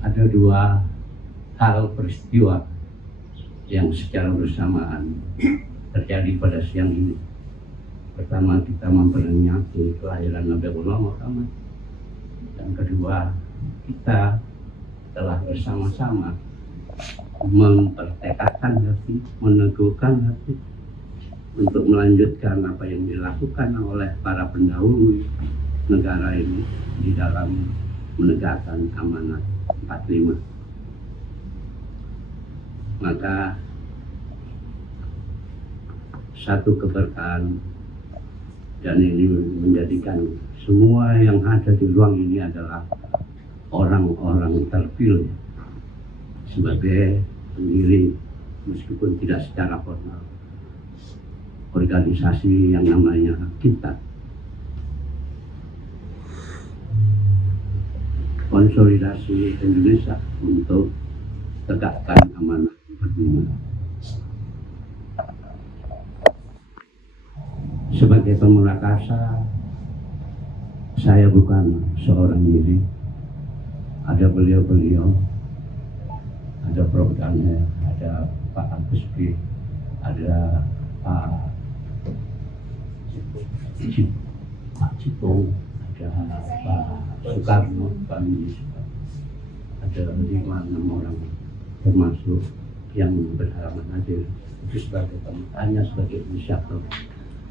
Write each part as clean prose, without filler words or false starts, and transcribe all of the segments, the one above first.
ada dua hal peristiwa yang secara bersamaan terjadi pada siang ini. Pertama, kita memperingati kelahiran Nabiullah Muhammad. Yang kedua, kita telah bersama-sama mempertekadkan hati, meneguhkan hati untuk melanjutkan apa yang dilakukan oleh para pendahulu negara ini di dalam menegakkan amanat 45. Maka satu keberkahan, dan ini menjadikan semua yang ada di ruang ini adalah orang-orang terpilih sebagai pendiri, meskipun tidak secara formal, organisasi yang namanya kita. Konsolidasi Indonesia untuk tegakkan amanat 45. Sebagai pemurakasa, saya bukan seorang diri. Ada beliau-beliau, ada Prof. Daniel, ada Pak Agus B, ada Pak Cipong, ada Pak Soekarno, Pak Minister, ada 5-6 orang termasuk yang berhalangan hadir. Itu sebagai hanya sebagai inisiator,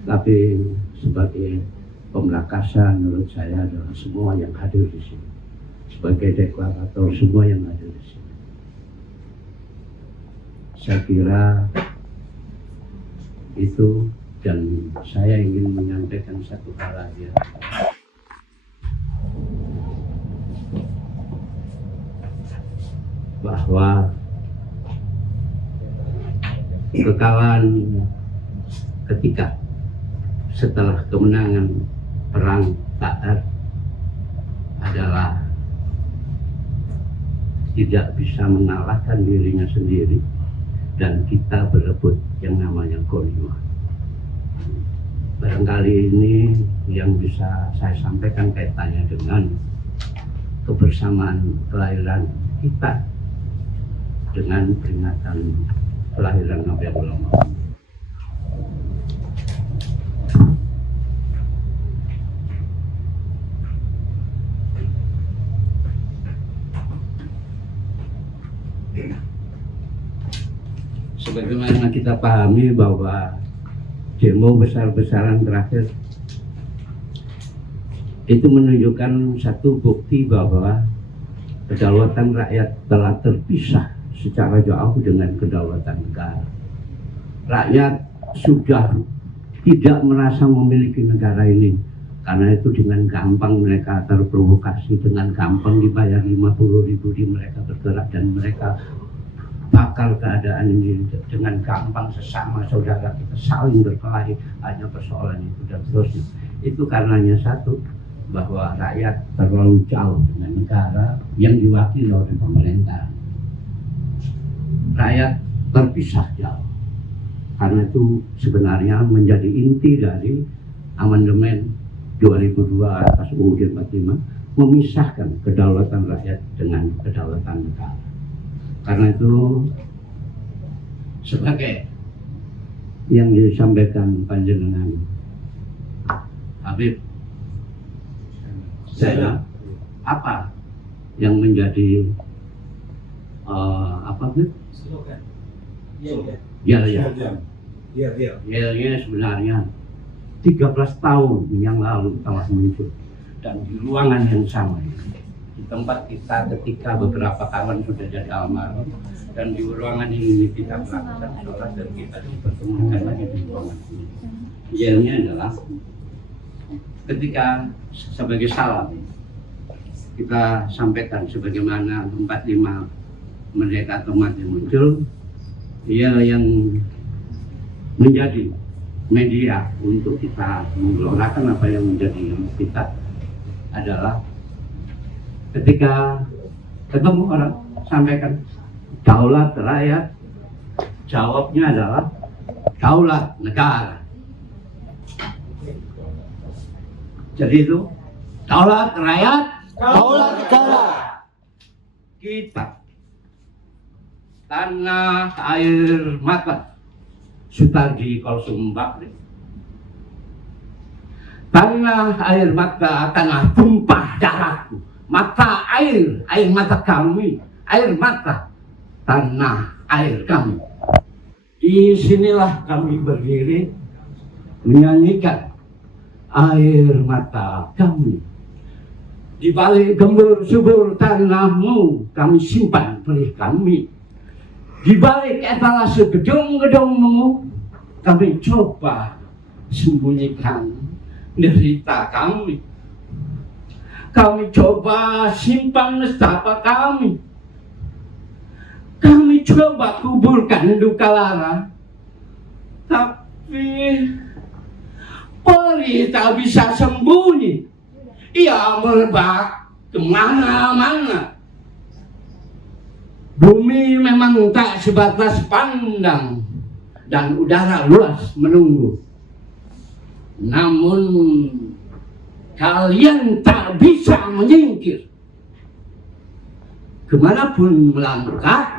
tapi sebagai pemurakasa menurut saya adalah semua yang hadir di sini, sebagai deklarator semua yang hadir di sini. Saya kira itu, dan saya ingin menyampaikan satu hal aja. Bahwa kekalahan ketika setelah kemenangan perang Ta'ad adalah tidak bisa mengalahkan dirinya sendiri, dan kita berebut yang namanya ghanimah. Barangkali ini yang bisa saya sampaikan kaitannya dengan kebersamaan kelahiran kita dengan peringatan kelahiran Nabiullah Muhammad. Sebagaimana kita pahami bahwa demo besar-besaran terakhir itu menunjukkan satu bukti bahwa kedaulatan rakyat telah terpisah secara jauh dengan kedaulatan negara. Rakyat sudah tidak merasa memiliki negara ini, karena itu dengan gampang mereka terprovokasi, dengan gampang dibayar 50.000 di mereka bergerak, dan mereka bakal keadaan ini dengan gampang. Sesama saudara kita saling berkelahi hanya persoalan itu dan seterusnya. Itu karenanya satu, bahwa rakyat terlalu jauh dengan negara yang diwakili oleh pemerintah. Rakyat terpisah jauh. Karena itu sebenarnya menjadi inti dari amandemen 2002 atas UUD 45, memisahkan kedaulatan rakyat dengan kedaulatan negara. Karena itu, sebagai yang disampaikan panjenengan Habib, saya apa yang menjadi apa Habib? Slogan. Ya, sebenarnya 13 tahun yang lalu telah muncul, dan di ruangan yang sama di tempat kita ketika beberapa kawan sudah jadi almarhum, dan di ruangan ini kita melakukan sholat dan kita dipertemukan lagi di ruangan ini. Yelnya adalah ketika sebagai salam kita sampaikan sebagaimana 45 Merdeka atau Mati muncul, Yel yang menjadi media untuk kita menggelorakan apa yang menjadi kita adalah ketika ketemu orang sampaikan daulat rakyat, jawabnya adalah daulat negara. Jadi itu daulat rakyat, daulat negara. kita. Tanah air mata Sutarji Kolsumbak. Tanah air mata, tanah tumpah darahku. Mata air mata kami, air mata, tanah air kami. Di sinilah kami berdiri menyanyikan air mata kami. Di balik gembur subur tanahmu kami simpan perih kami. Di balik etalase gedung-gedungmu kami coba sembunyikan derita kami. Kami coba simpan nestapa kami. Kami coba kuburkan duka lara. Tapi perih tak bisa sembunyi. Ia merebak kemana-mana. Bumi memang tak sebatas pandang dan udara luas menunggu. Namun kalian tak bisa menyingkir. Kemanapun melangkah,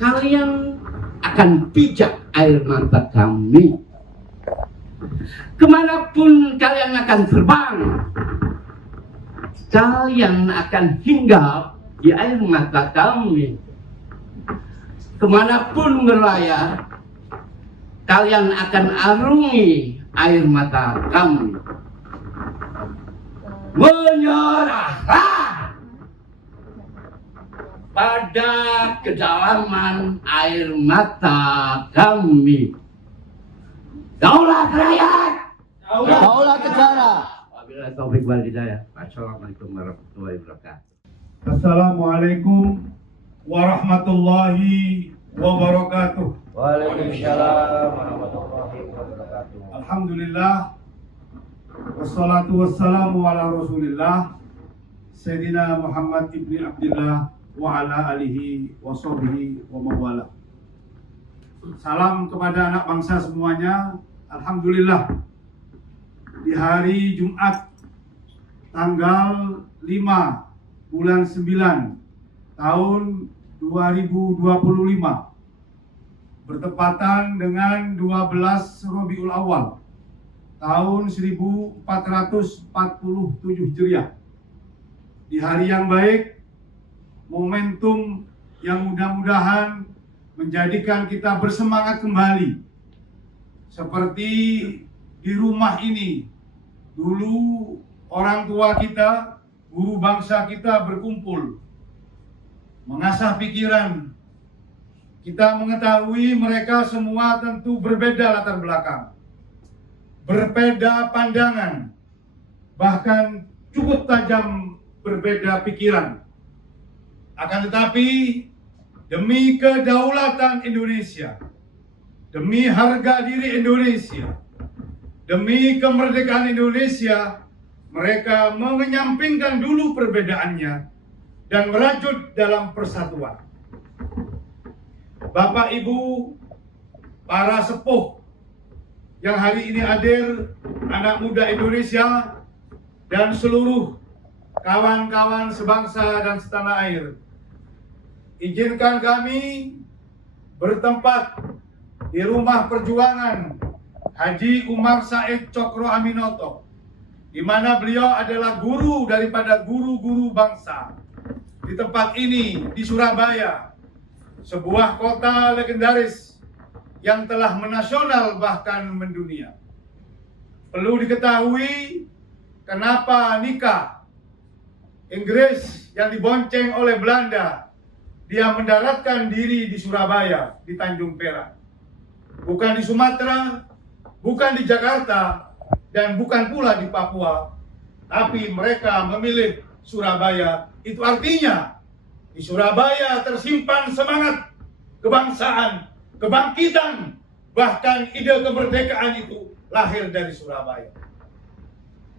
kalian akan pijak air mata kami. Kemanapun kalian akan terbang, kalian akan hinggap di air mata kami. Kemanapun berlayar, kalian akan arungi air mata kami. Menyerahlah pada kedalaman air mata kami. Daulat rakyat, Daulat negara. wabillahi taufik wal hidayah. Assalamualaikum warahmatullahi wabarakatuh. Assalamualaikum warahmatullahi wabarakatuh. Waalaikumsalam warahmatullahi wabarakatuh. Alhamdulillah, wassalatu wassalamu ala rasulillah Sayyidina Muhammad ibni Abdillah wa ala alihi wa sahbihi wa mawala. Salam kepada anak bangsa semuanya. Alhamdulillah, di hari Jumat tanggal 5 bulan 9 tahun 2025 bertepatan dengan 12 Rabiul Awal tahun 1447 Hijriah. Di hari yang baik, momentum yang mudah-mudahan menjadikan kita bersemangat kembali. Seperti di rumah ini, dulu orang tua kita, guru bangsa kita berkumpul, mengasah pikiran. Kita mengetahui mereka semua tentu berbeda latar belakang, berbeda pandangan, bahkan cukup tajam berbeda pikiran. Akan tetapi, demi kedaulatan Indonesia, demi harga diri Indonesia, demi kemerdekaan Indonesia, mereka menyampingkan dulu perbedaannya dan merajut dalam persatuan. Bapak Ibu, para sepuh yang hari ini hadir, anak muda Indonesia dan seluruh kawan-kawan sebangsa dan setanah air, izinkan kami bertempat di rumah perjuangan Haji Umar Said Cokro Aminoto, di mana beliau adalah guru daripada guru-guru bangsa. Di tempat ini, di Surabaya, sebuah kota legendaris yang telah menasional bahkan mendunia. Perlu diketahui kenapa nikah Inggris yang dibonceng oleh Belanda, dia mendaratkan diri di Surabaya, di Tanjung Perak. Bukan di Sumatera, bukan di Jakarta, dan bukan pula di Papua. Tapi mereka memilih Surabaya. Itu artinya di Surabaya tersimpan semangat kebangsaan, kebangkitan, bahkan ide kemerdekaan itu lahir dari Surabaya.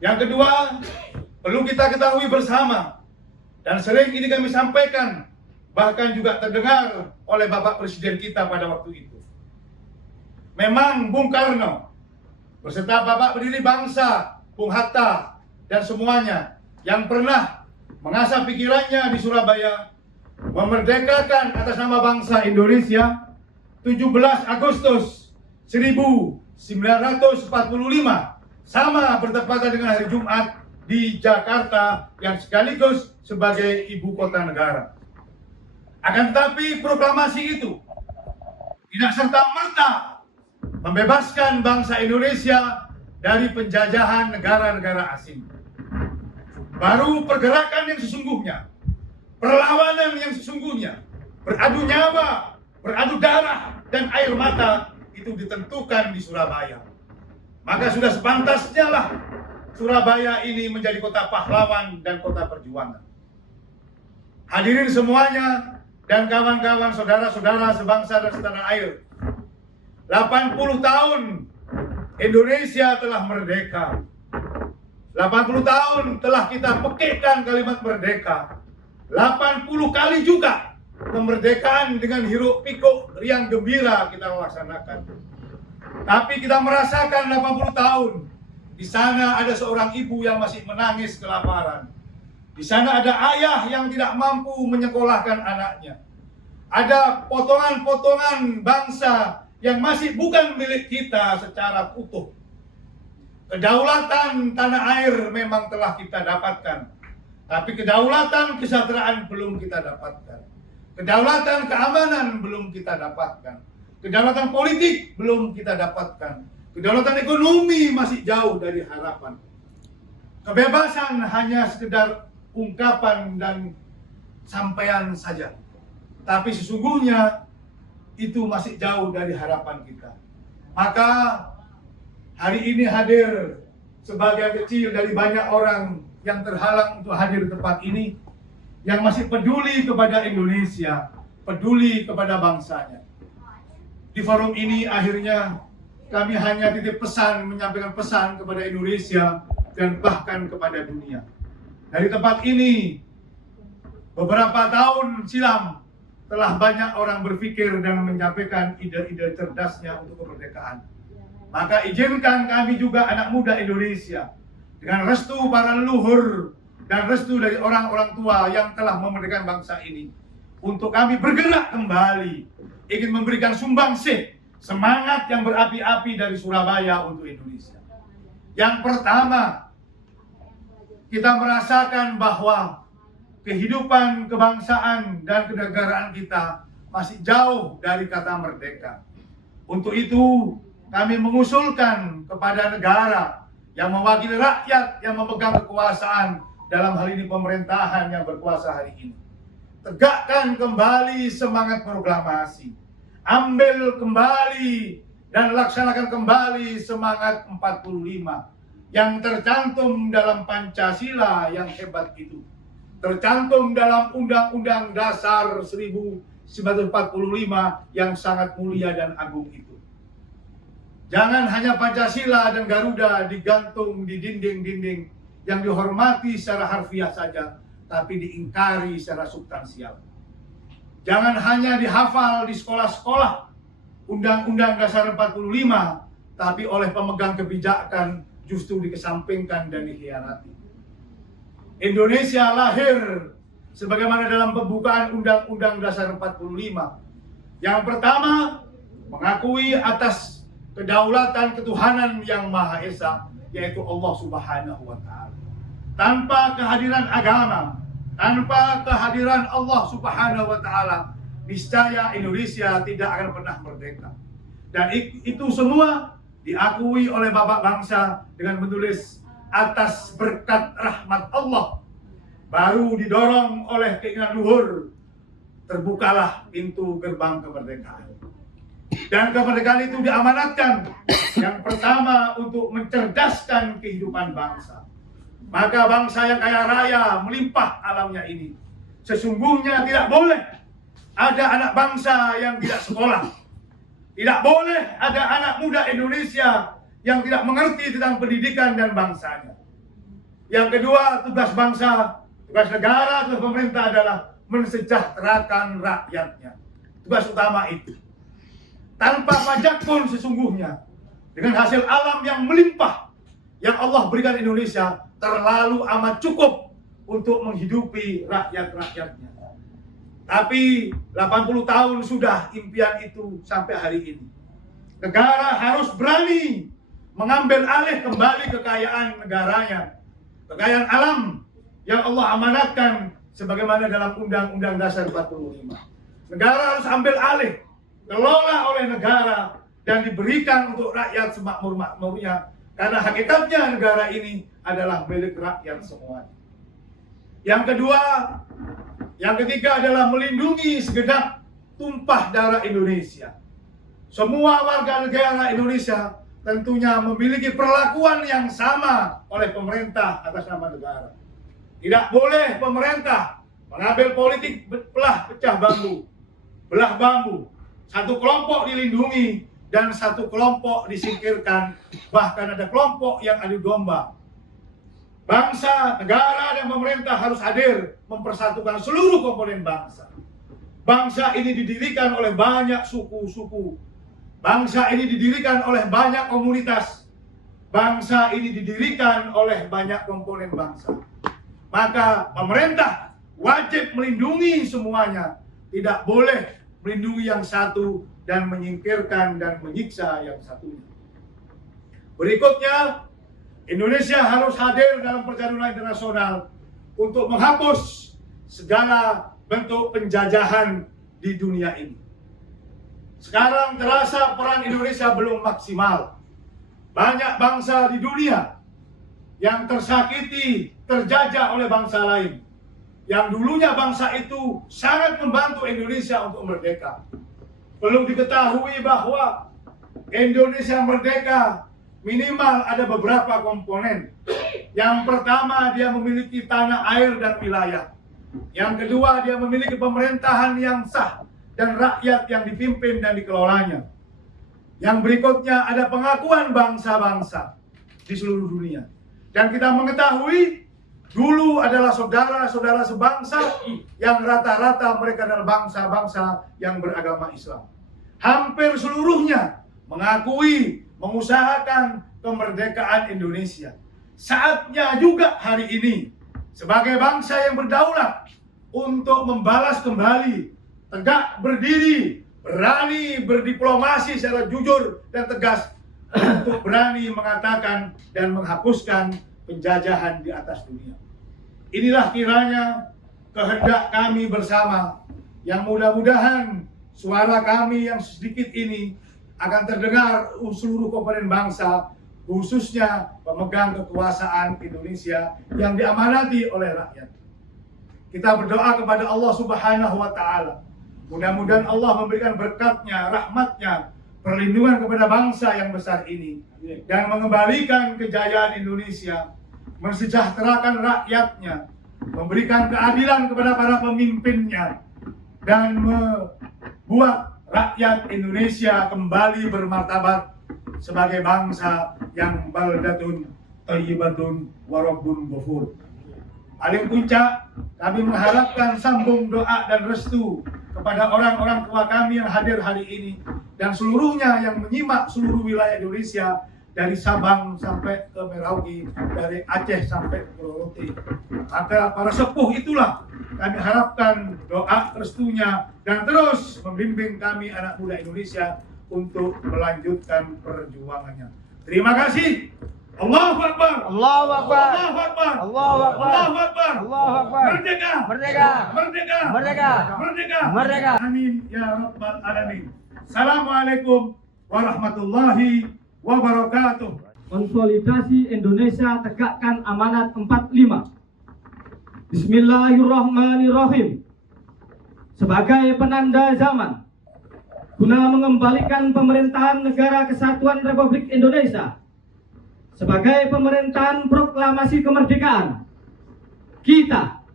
Yang kedua, perlu kita ketahui bersama, dan sering ini kami sampaikan, bahkan juga terdengar oleh Bapak Presiden kita pada waktu itu. Memang Bung Karno beserta Bapak pendiri bangsa, Bung Hatta, dan semuanya yang pernah mengasah pikirannya di Surabaya, memerdekakan atas nama bangsa Indonesia 17 Agustus 1945, sama bertepatan dengan hari Jumat di Jakarta yang sekaligus sebagai ibu kota negara. Akan tetapi proklamasi itu tidak serta-merta membebaskan bangsa Indonesia dari penjajahan negara-negara asing. Baru pergerakan yang sesungguhnya, perlawanan yang sesungguhnya, beradu nyawa, beradu darah dan air mata itu ditentukan di Surabaya. Maka sudah sepantasnya lah Surabaya ini menjadi kota pahlawan dan kota perjuangan. Hadirin semuanya dan kawan-kawan, saudara-saudara sebangsa dan setanah air, 80 tahun Indonesia telah merdeka. 80 tahun telah kita pekikkan kalimat merdeka. 80 kali juga kemerdekaan dengan hiruk pikuk riang gembira kita laksanakan. Tapi kita merasakan 80 tahun. Di sana ada seorang ibu yang masih menangis kelaparan. Di sana ada ayah yang tidak mampu menyekolahkan anaknya. Ada potongan-potongan bangsa yang masih bukan milik kita secara utuh. Kedaulatan tanah air memang telah kita dapatkan, tapi kedaulatan kesejahteraan belum kita dapatkan. Kedaulatan keamanan belum kita dapatkan. Kedaulatan politik belum kita dapatkan. Kedaulatan ekonomi masih jauh dari harapan. Kebebasan hanya sekedar ungkapan dan sampaian saja. Tapi sesungguhnya itu masih jauh dari harapan kita. Maka hari ini hadir sebagian kecil dari banyak orang yang terhalang untuk hadir di tempat ini, yang masih peduli kepada Indonesia, peduli kepada bangsanya. Di forum ini akhirnya kami hanya titip pesan, menyampaikan pesan kepada Indonesia dan bahkan kepada dunia. Dari tempat ini, beberapa tahun silam telah banyak orang berpikir dan menyampaikan ide-ide cerdasnya untuk kemerdekaan. Maka izinkan kami juga anak muda Indonesia, dengan restu para leluhur dan restu dari orang-orang tua yang telah memerdekakan bangsa ini, untuk kami bergerak kembali, ingin memberikan sumbangsih semangat yang berapi-api dari Surabaya untuk Indonesia. Yang pertama, kita merasakan bahwa kehidupan kebangsaan dan kenegaraan kita masih jauh dari kata merdeka. Untuk itu, kami mengusulkan kepada negara yang mewakili rakyat yang memegang kekuasaan, dalam hal ini pemerintahan yang berkuasa hari ini, tegakkan kembali semangat proklamasi. Ambil kembali dan laksanakan kembali semangat 45 yang tercantum dalam Pancasila yang hebat itu. Tercantum dalam Undang-Undang Dasar 1945 yang sangat mulia dan agung itu. Jangan hanya Pancasila dan Garuda digantung di dinding-dinding yang dihormati secara harfiah saja, tapi diingkari secara substansial. Jangan hanya dihafal di sekolah-sekolah Undang-Undang Dasar 45, tapi oleh pemegang kebijakan justru dikesampingkan dan dikhianati. Indonesia lahir sebagaimana dalam pembukaan Undang-Undang Dasar 45. Yang pertama, mengakui atas kedaulatan ketuhanan yang Maha Esa, yaitu Allah Subhanahu wa Ta'ala. Tanpa kehadiran agama, tanpa kehadiran Allah Subhanahu wa Ta'ala, niscaya Indonesia tidak akan pernah merdeka. Dan itu semua diakui oleh Bapak Bangsa dengan menulis atas berkat rahmat Allah. Baru didorong oleh keinginan luhur, terbukalah pintu gerbang kemerdekaan. Dan kemerdekaan itu diamanatkan yang pertama untuk mencerdaskan kehidupan bangsa. Maka bangsa yang kaya raya melimpah alamnya ini, sesungguhnya tidak boleh ada anak bangsa yang tidak sekolah. Tidak boleh ada anak muda Indonesia yang tidak mengerti tentang pendidikan dan bangsanya. Yang kedua, tugas bangsa, tugas negara, tugas pemerintah adalah mensejahterakan rakyatnya. Tugas utama itu. Tanpa pajak pun sesungguhnya, dengan hasil alam yang melimpah yang Allah berikan Indonesia, terlalu amat cukup untuk menghidupi rakyat-rakyatnya. Tapi 80 tahun sudah impian itu sampai hari ini. Negara harus berani mengambil alih kembali kekayaan negaranya, kekayaan alam yang Allah amanatkan sebagaimana dalam Undang-Undang Dasar 45. Negara harus ambil alih, kelola oleh negara dan diberikan untuk rakyat semakmur-makmurnya, karena hakikatnya negara ini adalah milik rakyat semua. Yang ketiga adalah melindungi segenap tumpah darah Indonesia. Semua warga negara Indonesia tentunya memiliki perlakuan yang sama oleh pemerintah atas nama negara. Tidak boleh pemerintah mengambil politik belah bambu. Satu kelompok dilindungi dan satu kelompok disingkirkan. Bahkan ada kelompok yang adu domba. Bangsa, negara, dan pemerintah harus hadir mempersatukan seluruh komponen bangsa. Bangsa ini didirikan oleh banyak suku-suku. Bangsa ini didirikan oleh banyak komunitas. Bangsa ini didirikan oleh banyak komponen bangsa. Maka pemerintah wajib melindungi semuanya. Tidak boleh melindungi yang satu dan menyingkirkan dan menyiksa yang satunya. Berikutnya, Indonesia harus hadir dalam perjanjian internasional untuk menghapus segala bentuk penjajahan di dunia ini. Sekarang terasa peran Indonesia belum maksimal. Banyak bangsa di dunia yang tersakiti, terjajah oleh bangsa lain. Yang dulunya bangsa itu sangat membantu Indonesia untuk merdeka. Perlu diketahui bahwa Indonesia merdeka minimal ada beberapa komponen. Yang pertama, dia memiliki tanah, air, dan wilayah. Yang kedua, dia memiliki pemerintahan yang sah dan rakyat yang dipimpin dan dikelolanya. Yang berikutnya ada pengakuan bangsa-bangsa di seluruh dunia. Dan kita mengetahui dulu adalah saudara-saudara sebangsa yang rata-rata mereka adalah bangsa-bangsa yang beragama Islam. Hampir seluruhnya mengakui, mengusahakan kemerdekaan Indonesia. Saatnya juga hari ini sebagai bangsa yang berdaulat untuk membalas kembali, tegak berdiri, berani berdiplomasi secara jujur dan tegas untuk berani mengatakan dan menghapuskan penjajahan di atas dunia. Inilah kiranya kehendak kami bersama, yang mudah-mudahan suara kami yang sedikit ini akan terdengar seluruh komponen bangsa, khususnya pemegang kekuasaan Indonesia yang diamanati oleh rakyat. Kita berdoa kepada Allah Subhanahu wa Ta'ala. Mudah-mudahan Allah memberikan berkatnya, rahmatnya, perlindungan kepada bangsa yang besar ini, dan mengembalikan kejayaan Indonesia, mensejahterakan rakyatnya, memberikan keadilan kepada para pemimpinnya, dan membuat rakyat Indonesia kembali bermartabat sebagai bangsa yang baldatun thayyibatun wa rabbun ghafur. Paling puncak, kami mengharapkan sambung doa dan restu kepada orang-orang tua kami yang hadir hari ini dan seluruhnya yang menyimak seluruh wilayah Indonesia, dari Sabang sampai ke Merauke, dari Aceh sampai ke Pulau Rote. Maka para sepuh itulah kami harapkan doa restunya dan terus membimbing kami anak muda Indonesia untuk melanjutkan perjuangannya. Terima kasih. Allahu Akbar. Allahu Akbar. Allahu Akbar. Allahu Akbar. Allahu Akbar. Allahu Akbar. Merdeka. Merdeka. Merdeka. Merdeka. Merdeka. Merdeka. Amin ya rabbal alamin. Assalamualaikum warahmatullahi wabarakatuh. Konsolidasi Indonesia tegakkan amanat 45. Bismillahirrahmanirrahim. Sebagai penanda zaman, guna mengembalikan pemerintahan Negara Kesatuan Republik Indonesia sebagai pemerintahan proklamasi kemerdekaan, kita,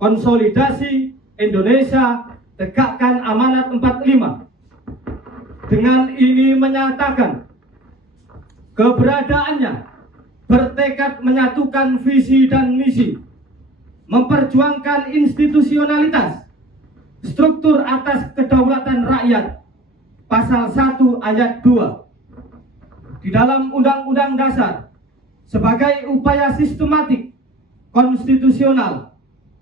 konsolidasi Indonesia tegakkan amanat 45. Dengan ini menyatakan keberadaannya bertekad menyatukan visi dan misi, memperjuangkan institusionalitas, struktur atas kedaulatan rakyat, pasal 1 ayat 2 di dalam Undang-Undang Dasar, sebagai upaya sistematik konstitusional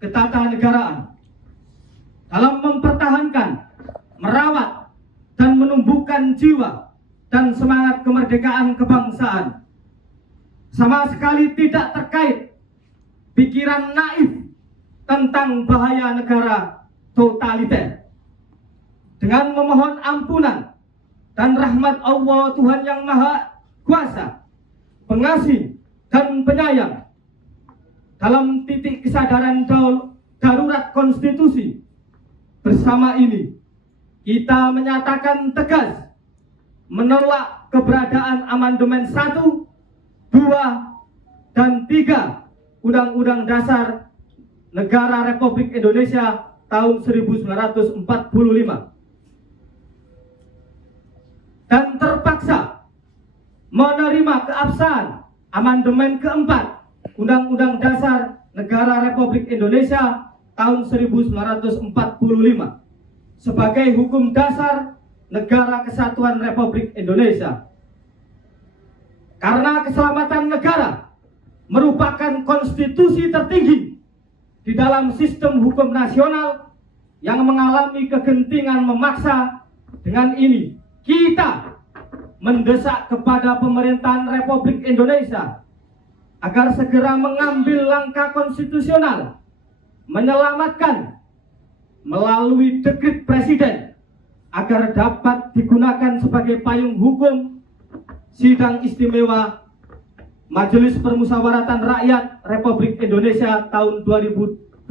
ketatanegaraan, dalam mempertahankan, merawat, dan menumbuhkan jiwa dan semangat kemerdekaan kebangsaan. Sama sekali tidak terkait pikiran naif tentang bahaya negara totaliter. Dengan memohon ampunan dan rahmat Allah Tuhan yang Maha Kuasa, Pengasih dan Penyayang, dalam titik kesadaran darurat konstitusi bersama ini, kita menyatakan tegas menolak keberadaan amandemen 1, 2, dan 3 Undang-Undang Dasar Negara Republik Indonesia tahun 1945, dan terpaksa menerima keabsahan amandemen keempat Undang-Undang Dasar Negara Republik Indonesia tahun 1945 sebagai hukum dasar Negara Kesatuan Republik Indonesia. Karena keselamatan negara merupakan konstitusi tertinggi di dalam sistem hukum nasional yang mengalami kegentingan memaksa. Dengan ini kita mendesak kepada pemerintahan Republik Indonesia agar segera mengambil langkah konstitusional menyelamatkan melalui dekret presiden agar dapat digunakan sebagai payung hukum sidang istimewa Majelis Permusyawaratan Rakyat Republik Indonesia tahun 2025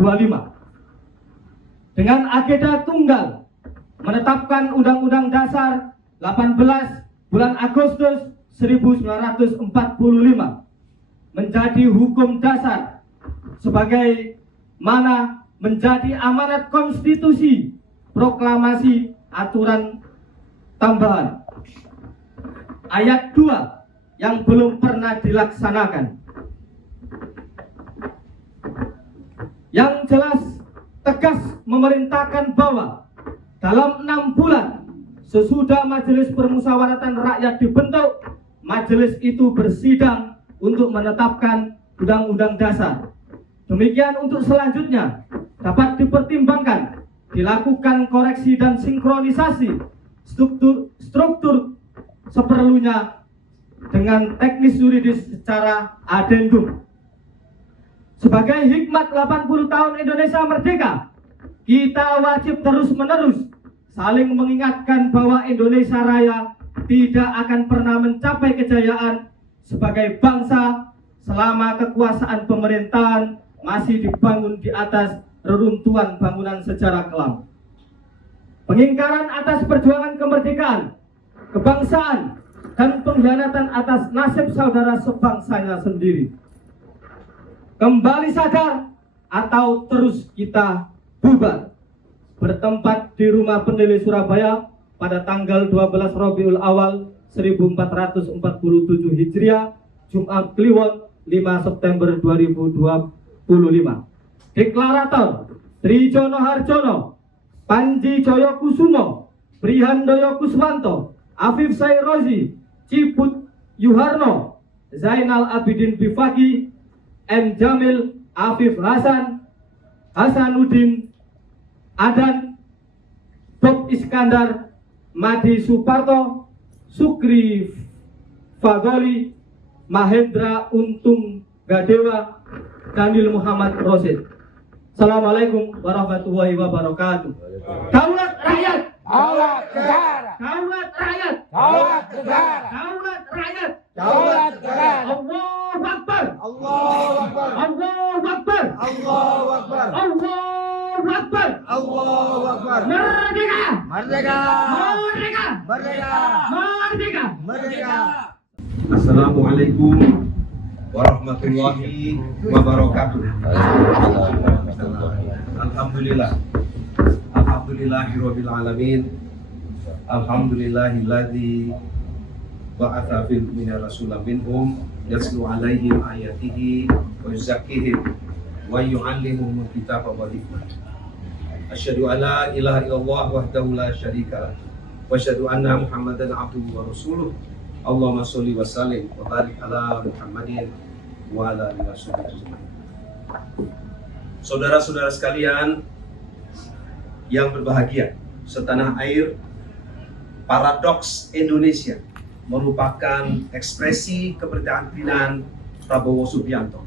dengan agenda tunggal menetapkan Undang-Undang Dasar 18 bulan Agustus 1945 menjadi hukum dasar sebagai mana menjadi amanat konstitusi proklamasi aturan tambahan ayat 2 yang belum pernah dilaksanakan. Yang jelas tegas memerintahkan bahwa dalam 6 bulan sesudah Majelis Permusyawaratan Rakyat dibentuk, majelis itu bersidang untuk menetapkan Undang-Undang Dasar. Demikian untuk selanjutnya dapat dipertimbangkan dilakukan koreksi dan sinkronisasi struktur seperlunya dengan teknis yuridis secara adendum. Sebagai hikmat 80 tahun Indonesia merdeka, kita wajib terus-menerus saling mengingatkan bahwa Indonesia Raya tidak akan pernah mencapai kejayaan sebagai bangsa selama kekuasaan pemerintahan masih dibangun di atas reruntuhan bangunan sejarah kelam. Pengingkaran atas perjuangan kemerdekaan, kebangsaan, dan pengkhianatan atas nasib saudara sebangsanya sendiri. Kembali sadar atau terus kita bubar. Bertempat di Rumah Pendele Surabaya pada tanggal 12 Rabiul Awal 1447 Hijriah, Jumat Kliwon 5 September 2025. Deklarator Trijono Harjono, Panji Joyokusumo, Prihandoyo Kuswanto, Afif Sairozi, Ciput Yuharno, Zainal Abidin Bifaki, M. Jamil, Afif Hasan, Hasanuddin Adan, Bob Iskandar, Madi Suparto, Sukri Fagoli, Mahendra Untung Gadewa, Daniel Muhammad Rosid. Assalamualaikum warahmatullahi wabarakatuh. Daulat rakyat, Daulat negara. daulat rakyat, Daulat negara. daulat rakyat, Daulat negara. Allahu Akbar, Allahu Akbar. Allahu Akbar, Allahu Akbar. Allahu Akbar. Allahu Akbar. Merdeka, Merdeka. merdeka, Merdeka. merdeka. Merdeka. Assalamualaikum warahmatullahi wabarakatuh. Alhamdulillah. Alhamdulillahirabbil alamin. Alhamdulillahilladzi ba'atsa fil minna rasulan minhum yatlu 'alaihim ayatihi wa yuzakkihim wa yu'allimuhumul kitaba wal hikmah. Asyhadu an la ilaha illallah wahdahu la syarika lah wa asyhadu anna Muhammadan 'abduhu wa rasuluh. Allahumma sholli wa sallim wa barik ala Muhammadin wa ala alihi wasallam. Saudara-saudara sekalian yang berbahagia, setanah air, paradoks Indonesia merupakan ekspresi keprihatinan Prabowo Subianto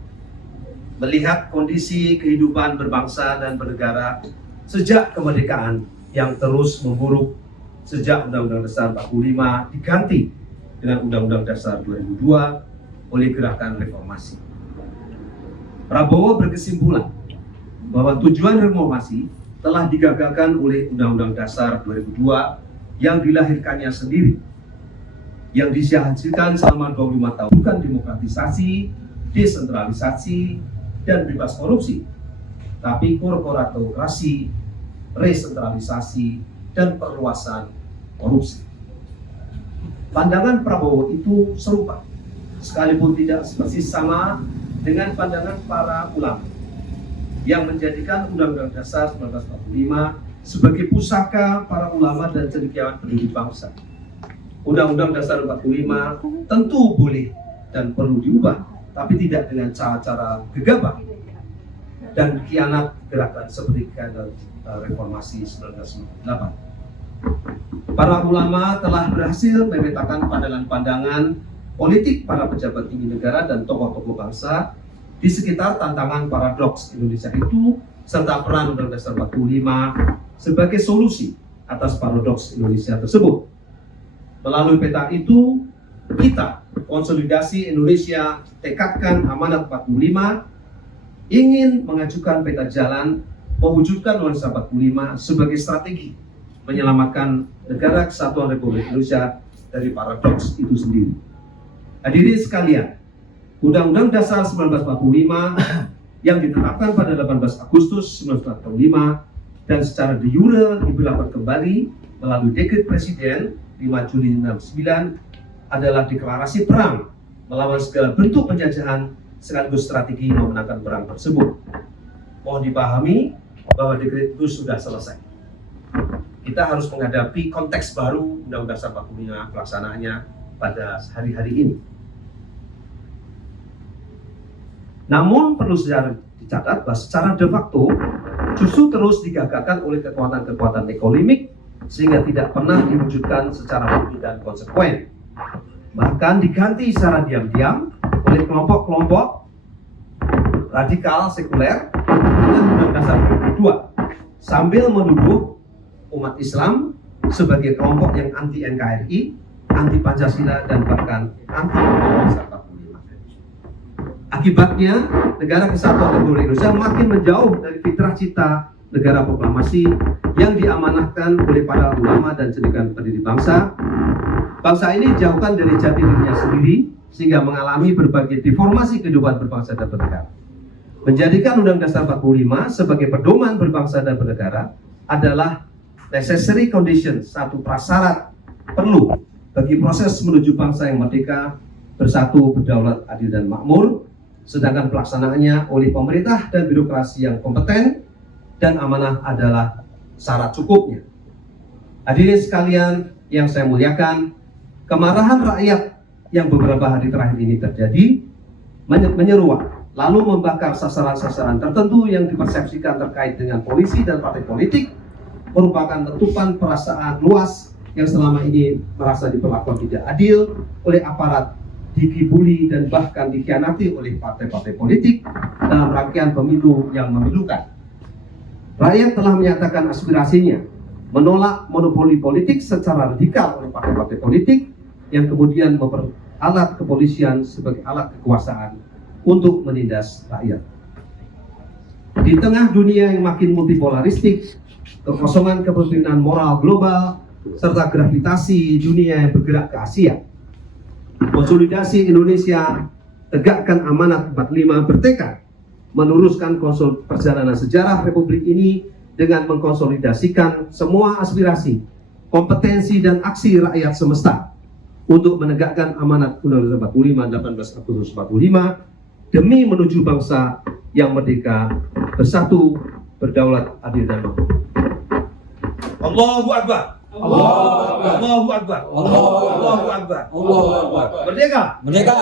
melihat kondisi kehidupan berbangsa dan bernegara sejak kemerdekaan yang terus memburuk sejak Undang-Undang Dasar 45 diganti dengan Undang-Undang Dasar 2002 oleh gerakan reformasi. Prabowo berkesimpulan bahwa tujuan reformasi telah digagalkan oleh Undang-Undang Dasar 2002 yang dilahirkannya sendiri, yang dihasilkan selama 25 tahun, bukan demokratisasi, desentralisasi, dan bebas korupsi, tapi korporatokrasi, resentralisasi, dan perluasan korupsi. Pandangan Prabowo itu serupa, sekalipun tidak persis sama dengan pandangan para ulama yang menjadikan Undang-Undang Dasar 1945 sebagai pusaka para ulama dan cendekiawan pendidik bangsa. Undang-Undang Dasar 45 tentu boleh dan perlu diubah, tapi tidak dengan cara-cara gegabah dan khianat gerakan seperti reformasi 1998. Para ulama telah berhasil memetakan pandangan-pandangan politik para pejabat tinggi negara dan tokoh-tokoh bangsa di sekitar tantangan paradoks Indonesia itu, serta peran Undang-Undang Dasar 45 sebagai solusi atas paradoks Indonesia tersebut. Melalui peta itu, kita, konsolidasi Indonesia, tekadkan amanat 45, ingin mengajukan peta jalan mewujudkan Undang-Undang Dasar 45 sebagai strategi menyelamatkan negara kesatuan Republik Indonesia dari paradoks itu sendiri. Hadirin sekalian, Undang-Undang Dasar 1945 yang ditetapkan pada 18 Agustus 1945 dan secara de jure diberlakukan kembali melalui dekret Presiden 5 Juli 1969 adalah deklarasi perang melawan segala bentuk penjajahan sekaligus strategi memenangkan perang tersebut. Mohon dipahami bahwa dekret itu sudah selesai. Kita harus menghadapi konteks baru Undang-Undang Dasar 45 pelaksanaannya pada hari-hari ini. Namun perlu dicatat bahwa secara de facto justru terus digagalkan oleh kekuatan-kekuatan ekonomi sehingga tidak pernah diwujudkan secara murni dan konsekuen. Bahkan diganti secara diam-diam oleh kelompok-kelompok radikal sekuler dengan Undang-Undang Dasar 22 sambil menuduh umat Islam sebagai kelompok yang anti NKRI, anti Pancasila, dan bahkan anti Undang-Undang Dasar 45. Akibatnya, negara kesatuan Republik Indonesia makin menjauh dari fitrah cita negara proklamasi yang diamanahkan oleh para ulama dan cendekiawan pendidik bangsa. Bangsa ini dijauhkan dari jati dirinya sendiri sehingga mengalami berbagai deformasi kehidupan berbangsa dan bernegara. Menjadikan Undang-Undang Dasar 45 sebagai pedoman berbangsa dan bernegara adalah necessary condition, satu prasyarat perlu bagi proses menuju bangsa yang merdeka, bersatu, berdaulat, adil, dan makmur, sedangkan pelaksanaannya oleh pemerintah dan birokrasi yang kompeten dan amanah adalah syarat cukupnya. Hadirin sekalian yang saya muliakan, kemarahan rakyat yang beberapa hari terakhir ini terjadi menyeruak, lalu membakar sasaran-sasaran tertentu yang dipersepsikan terkait dengan polisi dan partai politik, merupakan letupan perasaan luas yang selama ini merasa diperlakukan tidak adil oleh aparat, dikibuli dan bahkan dikhianati oleh partai-partai politik dalam rangkaian pemilu yang memilukan. Rakyat telah menyatakan aspirasinya menolak monopoli politik secara radikal oleh partai-partai politik yang kemudian memperalat kepolisian sebagai alat kekuasaan untuk menindas rakyat. Di tengah dunia yang makin multipolaristik, kekosongan kepemimpinan moral global, serta gravitasi dunia yang bergerak ke Asia, konsolidasi Indonesia tegakkan amanat 45 bertekad meneruskan perjalanan sejarah Republik ini dengan mengkonsolidasikan semua aspirasi, kompetensi, dan aksi rakyat semesta untuk menegakkan amanat Undang-Undang 45 18 Agustus 45 demi menuju bangsa yang merdeka, bersatu, berdaulat, adil, dan makmur. Allahu Akbar. Allahu Akbar. Allahu Akbar. Allahu Akbar. Allahu Akbar. Merdeka. Merdeka.